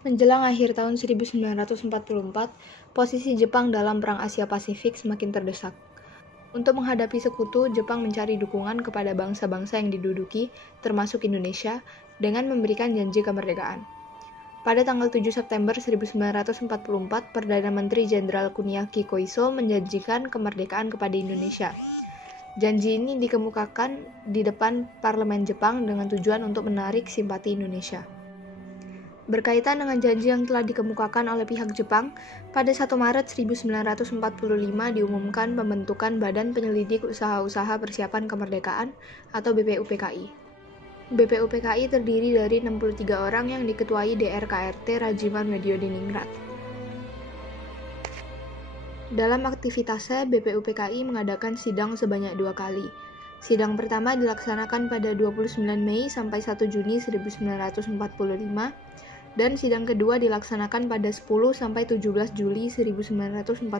Menjelang akhir tahun 1944, posisi Jepang dalam Perang Asia Pasifik semakin terdesak. Untuk menghadapi sekutu, Jepang mencari dukungan kepada bangsa-bangsa yang diduduki, termasuk Indonesia, dengan memberikan janji kemerdekaan. Pada tanggal 7 September 1944, Perdana Menteri Jenderal Kuniaki Koiso menjanjikan kemerdekaan kepada Indonesia. Janji ini dikemukakan di depan Parlemen Jepang dengan tujuan untuk menarik simpati Indonesia. Berkaitan dengan janji yang telah dikemukakan oleh pihak Jepang, pada 1 Maret 1945 diumumkan pembentukan Badan Penyelidik Usaha-Usaha Persiapan Kemerdekaan atau BPUPKI. BPUPKI terdiri dari 63 orang yang diketuai DRKRT Rajiman Wedyodiningrat. Dalam aktivitasnya, BPUPKI mengadakan sidang sebanyak 2 kali. Sidang pertama dilaksanakan pada 29 Mei sampai 1 Juni 1945, dan sidang kedua dilaksanakan pada 10 sampai 17 Juli 1945.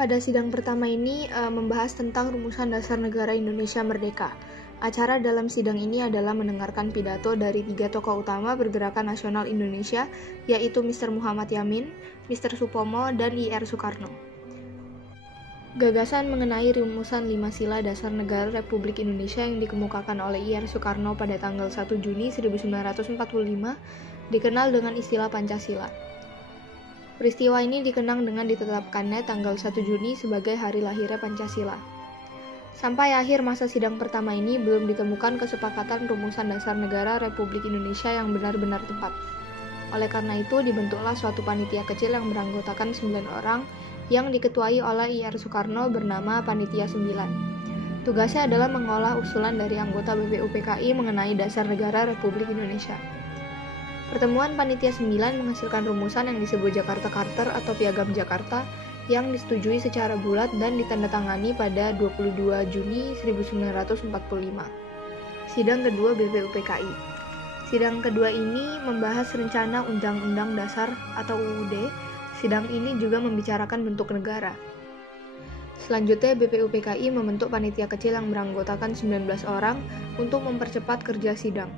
Pada sidang pertama ini membahas tentang rumusan dasar negara Indonesia Merdeka. Acara dalam sidang ini adalah mendengarkan pidato dari 3 tokoh utama pergerakan nasional Indonesia, yaitu Mr. Muhammad Yamin, Mr. Supomo, dan Ir Soekarno. Gagasan mengenai rumusan 5 sila dasar negara Republik Indonesia yang dikemukakan oleh Ir Soekarno pada tanggal 1 Juni 1945 dikenal dengan istilah Pancasila. Peristiwa ini dikenang dengan ditetapkannya tanggal 1 Juni sebagai hari lahirnya Pancasila. Sampai akhir masa sidang pertama ini belum ditemukan kesepakatan rumusan dasar negara Republik Indonesia yang benar-benar tepat. Oleh karena itu, dibentuklah suatu panitia kecil yang beranggotakan 9 orang yang diketuai oleh Ir Soekarno bernama Panitia 9. Tugasnya adalah mengolah usulan dari anggota BPUPKI mengenai dasar negara Republik Indonesia. Pertemuan Panitia 9 menghasilkan rumusan yang disebut Jakarta Charter atau Piagam Jakarta yang disetujui secara bulat dan ditandatangani pada 22 Juni 1945. Sidang kedua BPUPKI. Sidang kedua ini membahas rencana Undang-Undang Dasar atau UUD. Sidang ini juga membicarakan bentuk negara. Selanjutnya BPUPKI membentuk panitia kecil yang beranggotakan 19 orang untuk mempercepat kerja sidang.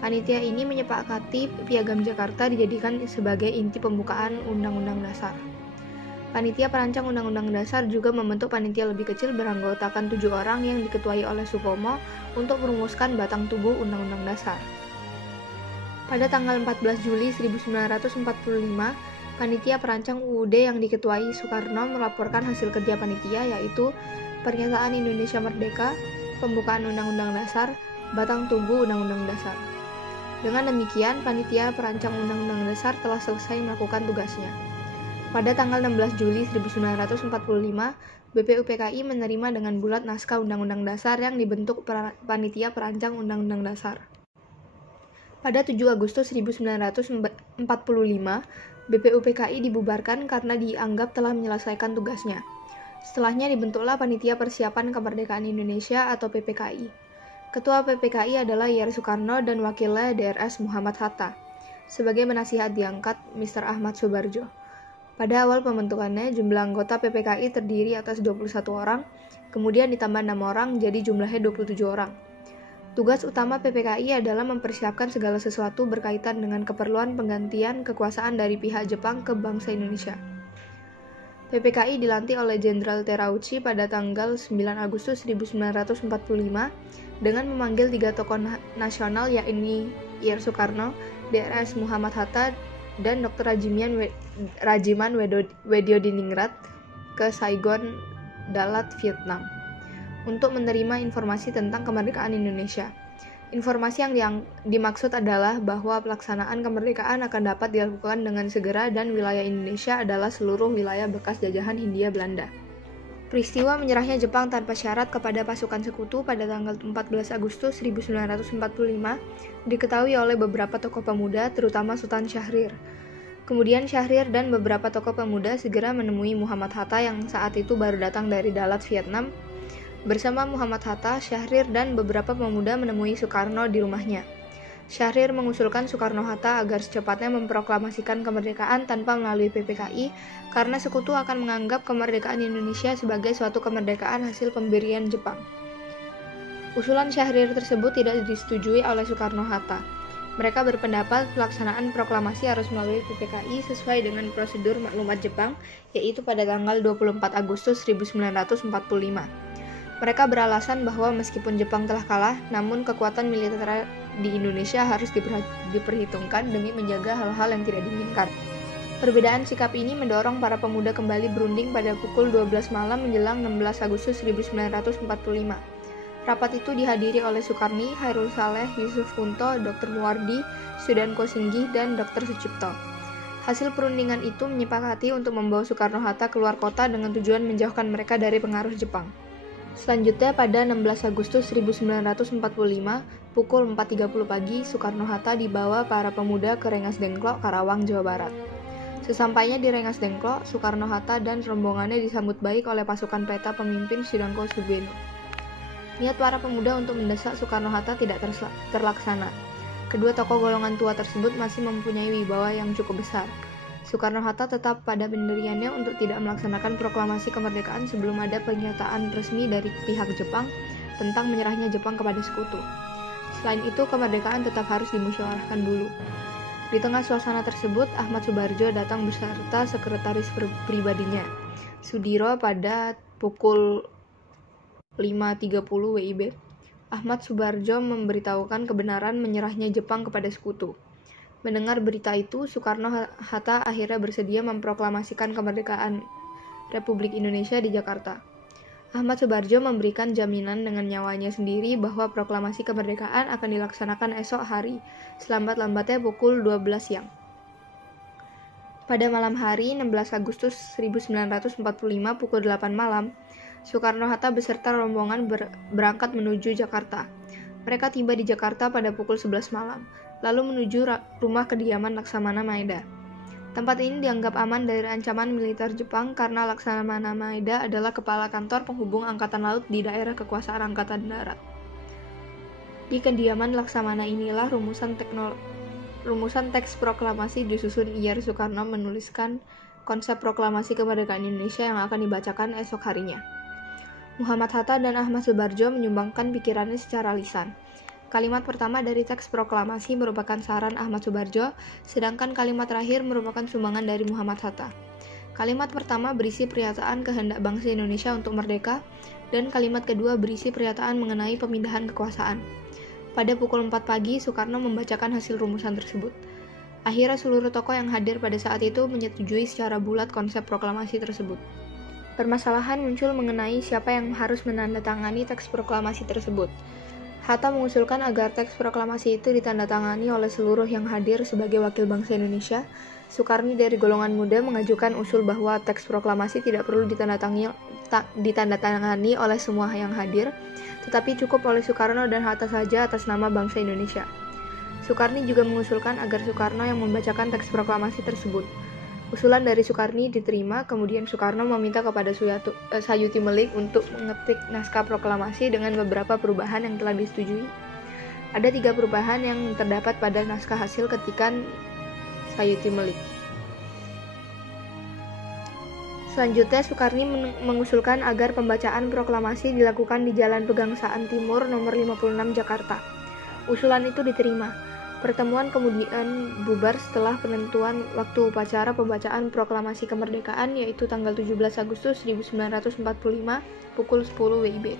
Panitia ini menyepakati Piagam Jakarta dijadikan sebagai inti pembukaan Undang-Undang Dasar. Panitia perancang Undang-Undang Dasar juga membentuk panitia lebih kecil beranggotakan 7 orang yang diketuai oleh Supomo untuk merumuskan batang tubuh Undang-Undang Dasar. Pada tanggal 14 Juli 1945, panitia perancang UUD yang diketuai Soekarno melaporkan hasil kerja panitia, yaitu pernyataan Indonesia Merdeka, pembukaan Undang-Undang Dasar, batang tubuh Undang-Undang Dasar. Dengan demikian, panitia perancang Undang-Undang Dasar telah selesai melakukan tugasnya. Pada tanggal 16 Juli 1945, BPUPKI menerima dengan bulat naskah Undang-Undang Dasar yang dibentuk panitia perancang Undang-Undang Dasar. Pada 7 Agustus 1945, BPUPKI dibubarkan karena dianggap telah menyelesaikan tugasnya. Setelahnya dibentuklah Panitia Persiapan Kemerdekaan Indonesia atau PPKI. Ketua PPKI adalah Ir Soekarno dan wakilnya Drs Muhammad Hatta. Sebagai penasihat diangkat Mr. Ahmad Soebarjo. Pada awal pembentukannya, jumlah anggota PPKI terdiri atas 21 orang, kemudian ditambah 6 orang, jadi jumlahnya 27 orang. Tugas utama PPKI adalah mempersiapkan segala sesuatu berkaitan dengan keperluan penggantian kekuasaan dari pihak Jepang ke bangsa Indonesia. PPKI dilantik oleh Jenderal Terauchi pada tanggal 9 Agustus 1945 dengan memanggil 3 tokoh nasional yakni Ir Soekarno, Drs Muhammad Hatta, dan Dr. Rajiman Wedyodiningrat ke Saigon, Dalat, Vietnam, untuk menerima informasi tentang kemerdekaan Indonesia. Informasi yang dimaksud adalah bahwa pelaksanaan kemerdekaan akan dapat dilakukan dengan segera dan wilayah Indonesia adalah seluruh wilayah bekas jajahan Hindia Belanda. Peristiwa menyerahnya Jepang tanpa syarat kepada pasukan sekutu pada tanggal 14 Agustus 1945 diketahui oleh beberapa tokoh pemuda, terutama Sultan Syahrir. Kemudian Syahrir dan beberapa tokoh pemuda segera menemui Muhammad Hatta yang saat itu baru datang dari Dalat, Vietnam. Bersama Muhammad Hatta, Syahrir dan beberapa pemuda menemui Soekarno di rumahnya. Syahrir mengusulkan Soekarno-Hatta agar secepatnya memproklamasikan kemerdekaan tanpa melalui PPKI karena sekutu akan menganggap kemerdekaan Indonesia sebagai suatu kemerdekaan hasil pemberian Jepang. Usulan Syahrir tersebut tidak disetujui oleh Soekarno-Hatta. Mereka berpendapat pelaksanaan proklamasi harus melalui PPKI sesuai dengan prosedur maklumat Jepang, yaitu pada tanggal 24 Agustus 1945. Mereka beralasan bahwa meskipun Jepang telah kalah, namun kekuatan militer di Indonesia harus diperhitungkan demi menjaga hal-hal yang tidak diinginkan. Perbedaan sikap ini mendorong para pemuda kembali berunding pada pukul 12 malam menjelang 16 Agustus 1945. Rapat itu dihadiri oleh Sukarni, Hairul Saleh, Yusuf Kunto, Dr. Muwardi, Sudanko Singgih, dan Dr. Sucipto. Hasil perundingan itu menyepakati untuk membawa Soekarno-Hatta keluar kota dengan tujuan menjauhkan mereka dari pengaruh Jepang. Selanjutnya pada 16 Agustus 1945, pukul 4.30 pagi, Soekarno-Hatta dibawa para pemuda ke Rengas Dengklok, Karawang, Jawa Barat. Sesampainya di Rengas Dengklok, Soekarno-Hatta dan rombongannya disambut baik oleh pasukan peta pemimpin Sudanko Subeno. Niat para pemuda untuk mendesak Soekarno-Hatta tidak terlaksana. Kedua tokoh golongan tua tersebut masih mempunyai wibawa yang cukup besar. Soekarno-Hatta tetap pada pendiriannya untuk tidak melaksanakan proklamasi kemerdekaan sebelum ada pernyataan resmi dari pihak Jepang tentang menyerahnya Jepang kepada sekutu. Selain itu, kemerdekaan tetap harus dimusyawarahkan dulu. Di tengah suasana tersebut, Ahmad Subarjo datang beserta sekretaris pribadinya, Sudiro, pada pukul 5.30 WIB. Ahmad Subarjo memberitahukan kebenaran menyerahnya Jepang kepada sekutu. Mendengar berita itu, Soekarno-Hatta akhirnya bersedia memproklamasikan kemerdekaan Republik Indonesia di Jakarta. Ahmad Subarjo memberikan jaminan dengan nyawanya sendiri bahwa proklamasi kemerdekaan akan dilaksanakan esok hari, selambat-lambatnya pukul 12 siang. Pada malam hari 16 Agustus 1945 pukul 8 malam, Soekarno-Hatta beserta rombongan berangkat menuju Jakarta. Mereka tiba di Jakarta pada pukul 11 malam, lalu menuju rumah kediaman Laksamana Maeda. Tempat ini dianggap aman dari ancaman militer Jepang karena Laksamana Maeda adalah kepala kantor penghubung Angkatan Laut di daerah kekuasaan Angkatan Darat. Di kediaman Laksamana inilah rumusan teks proklamasi disusun. Ir Soekarno menuliskan konsep proklamasi kemerdekaan Indonesia yang akan dibacakan esok harinya. Muhammad Hatta dan Ahmad Subarjo menyumbangkan pikirannya secara lisan. Kalimat pertama dari teks proklamasi merupakan saran Ahmad Subarjo, sedangkan kalimat terakhir merupakan sumbangan dari Muhammad Hatta. Kalimat pertama berisi pernyataan kehendak bangsa Indonesia untuk merdeka, dan kalimat kedua berisi pernyataan mengenai pemindahan kekuasaan. Pada pukul 4 pagi, Soekarno membacakan hasil rumusan tersebut. Akhirnya seluruh tokoh yang hadir pada saat itu menyetujui secara bulat konsep proklamasi tersebut. Permasalahan muncul mengenai siapa yang harus menandatangani teks proklamasi tersebut. Hatta mengusulkan agar teks proklamasi itu ditandatangani oleh seluruh yang hadir sebagai wakil bangsa Indonesia. Sukarni dari golongan muda mengajukan usul bahwa teks proklamasi tidak perlu ditandatangani oleh semua yang hadir, tetapi cukup oleh Soekarno dan Hatta saja atas nama bangsa Indonesia. Sukarni juga mengusulkan agar Soekarno yang membacakan teks proklamasi tersebut. Usulan dari Sukarni diterima, kemudian Soekarno meminta kepada Sayuti Melik untuk mengetik naskah proklamasi dengan beberapa perubahan yang telah disetujui. Ada 3 perubahan yang terdapat pada naskah hasil ketikan Sayuti Melik. Selanjutnya, Sukarni mengusulkan agar pembacaan proklamasi dilakukan di Jalan Pegangsaan Timur nomor 56 Jakarta. Usulan itu diterima. Pertemuan kemudian bubar setelah penentuan waktu upacara pembacaan proklamasi kemerdekaan, yaitu tanggal 17 Agustus 1945 pukul 10 WIB.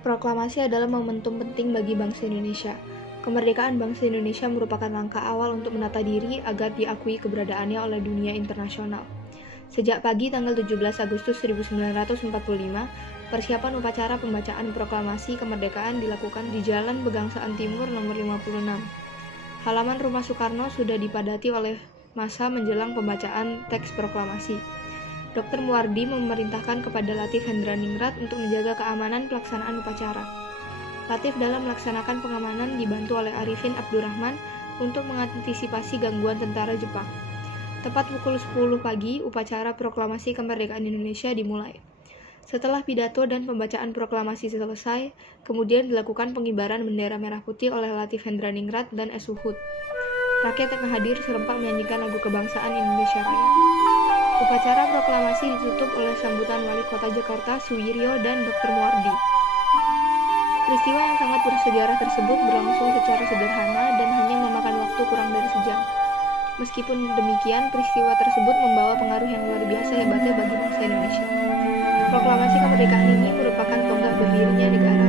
Proklamasi adalah momentum penting bagi bangsa Indonesia. Kemerdekaan bangsa Indonesia merupakan langkah awal untuk menata diri agar diakui keberadaannya oleh dunia internasional. Sejak pagi tanggal 17 Agustus 1945, persiapan upacara pembacaan proklamasi kemerdekaan dilakukan di Jalan Pegangsaan Timur nomor 56. Halaman rumah Soekarno sudah dipadati oleh massa menjelang pembacaan teks proklamasi. Dr. Muwardi memerintahkan kepada Latif Hendraningrat untuk menjaga keamanan pelaksanaan upacara. Latif dalam melaksanakan pengamanan dibantu oleh Arifin Abdurrahman untuk mengantisipasi gangguan tentara Jepang. Tepat pukul 10 pagi, upacara proklamasi kemerdekaan Indonesia dimulai. Setelah pidato dan pembacaan proklamasi selesai, kemudian dilakukan pengibaran bendera merah putih oleh Latif Hendraningrat dan S. Uhud. Rakyat yang hadir serempak menyanyikan lagu kebangsaan Indonesia Raya. Upacara proklamasi ditutup oleh sambutan Wali Kota Jakarta, Suwiryo, dan Dr. Muwardi. Peristiwa yang sangat bersejarah tersebut berlangsung secara sederhana dan hanya memakan waktu kurang dari sejam. Meskipun demikian, peristiwa tersebut membawa pengaruh yang luar biasa hebatnya bagi bangsa Indonesia. Proklamasi kemerdekaan ini merupakan tonggak berdirinya negara